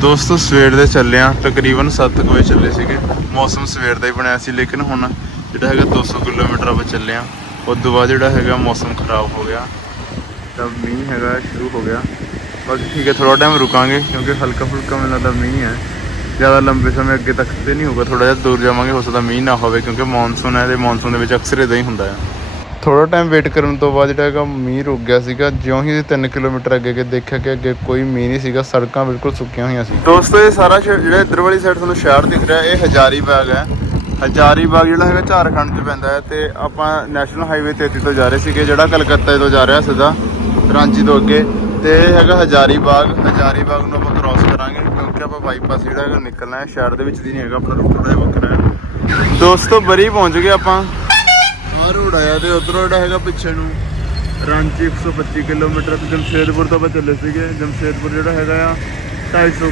ਦੋਸਤੋ, ਸਵੇਰ ਦੇ ਚੱਲੇ ਆ। ਤਕਰੀਬਨ 7 ਵਜੇ ਚੱਲੇ ਸੀਗੇ। ਮੌਸਮ ਸਵੇਰ ਦਾ ਹੀ ਬਣਿਆ ਸੀ, ਲੇਕਿਨ ਹੁਣ ਜਿਹੜਾ ਹੈਗਾ 200 ਕਿਲੋਮੀਟਰ ਆਪਾਂ ਚੱਲੇ ਆ। ਉਸ ਤੋਂ ਬਾਅਦ ਜਿਹੜਾ ਹੈਗਾ ਮੌਸਮ ਖਰਾਬ ਹੋ ਗਿਆ। ਤਾਂ ਮੀਂਹ ਹੈਗਾ, ਸ਼ੁਰੂ ਹੋ ਗਿਆ। ਬਾਕੀ ਠੀਕ ਹੈ ਥੋੜਾ ਟਾਈਮ ਰੁਕਾਂਗੇ, ਕਿਉਂਕਿ ਹਲਕਾ ਫੁਲਕਾ ਮੈਨੂੰ ਲੱਗਦਾ ਮੀਂਹ ਹੈ। ਜ਼ਿਆਦਾ ਲੰਬੇ ਸਮੇਂ ਅੱਗੇ ਤੱਕ ਤੇ ਨਹੀਂ ਹੋਊਗਾ। ਥੋੜਾ ਜਿਹਾ ਦੂਰ ਜਾਵਾਂਗੇ, ਹੋ ਸਕਦਾ ਮੀਂਹ ਨਾ ਹੋਵੇ, ਕਿਉਂਕਿ ਮੌਨਸੂਨ ਹੈ ਤੇ ਮੌਨਸੂਨ ਦੇ ਵਿੱਚ ਅਕਸਰ ਇਦਾਂ ਹੀ ਹੁੰਦਾ ਹੈ। ਥੋੜਾ ਟਾਈਮ ਵੇਟ ਕਰਨ ਤੋਂ ਬਾਅਦ ਜਿਹੜਾ ਹੈਗਾ ਮੀਂਹ ਰੁਕ ਗਿਆ ਸੀਗਾ, ਜਿਉਂ ਹੀ 3 ਕਿਲੋਮੀਟਰ ਅੱਗੇ ਅੱਗੇ ਦੇਖਿਆ ਕਿ ਅੱਗੇ ਕੋਈ ਮੀਂਹ ਨਹੀਂ ਸੀਗਾ, ਸੜਕਾਂ ਬਿਲਕੁਲ ਸੁੱਕੀਆਂ ਹੋਈਆਂ ਸੀ। ਦੋਸਤੋ, ਇਹ ਸਾਰਾ ਸ਼ਹਿਰ- ਜਿਹੜਾ ਇੱਧਰ ਵਾਲੀ ਸਾਈਡ ਤੁਹਾਨੂੰ ਸ਼ਹਿਰ ਦਿਖ ਰਿਹਾ, ਇਹ ਹਜ਼ਾਰੀ ਬਾਗ ਹੈ। ਹਜ਼ਾਰੀ ਬਾਗ ਜਿਹੜਾ ਹੈਗਾ ਝਾਰਖੰਡ 'ਚ ਪੈਂਦਾ ਹੈ ਤੇ ਆਪਾਂ ਨੈਸ਼ਨਲ ਹਾਈਵੇ 33 ਤੋਂ ਜਾ ਰਹੇ ਸੀਗੇ, ਜਿਹੜਾ ਕਲਕੱਤਾ ਤੋਂ ਜਾ ਰਿਹਾ ਸਿੱਧਾ ਰਾਂਚੀ ਤੋਂ ਅੱਗੇ। ਤੇ ਇਹ ਹੈਗਾ ਹਜ਼ਾਰੀ ਬਾਗ ਹਜ਼ਾਰੀ ਬਾਗ ਨੂੰ ਆਪਾਂ ਕ੍ਰਾਸ ਕਰਾਂਗੇ, ਕਿਉਂਕਿ ਆਪਾਂ ਬਾਈਪਾਸ ਜਿਹੜਾ ਹੈਗਾ ਨਿਕਲਣਾ ਹੈ, ਸ਼ਹਿਰ ਦੇ ਵਿੱਚ ਦੀ ਨਹੀਂ ਹੈਗਾ, ਆਪਣਾ ਰੂਟ ਥੋੜਾ ਜਿਹਾ ਵੱਖਰਾ ਹੈ। ਦੋਸਤੋ, ਬਰੀ ਪਹੁੰਚ ਗਏ ਆਪਾਂ। ਆਹ ਰੋਡ ਆਇਆ ਤੇ ਉਧਰੋਂ ਜਿਹੜਾ ਹੈਗਾ ਪਿੱਛੇ ਨੂੰ ਰਾਂਚੀ 125 ਕਿਲੋਮੀਟਰ, ਤੇ ਜਮਸ਼ੇਦਪੁਰ ਤੋਂ ਆਪਾਂ ਚੱਲੇ ਸੀਗੇ। ਜਮਸ਼ੇਦਪੁਰ ਜਿਹੜਾ ਹੈਗਾ ਆ 250 ਕਿਲੋ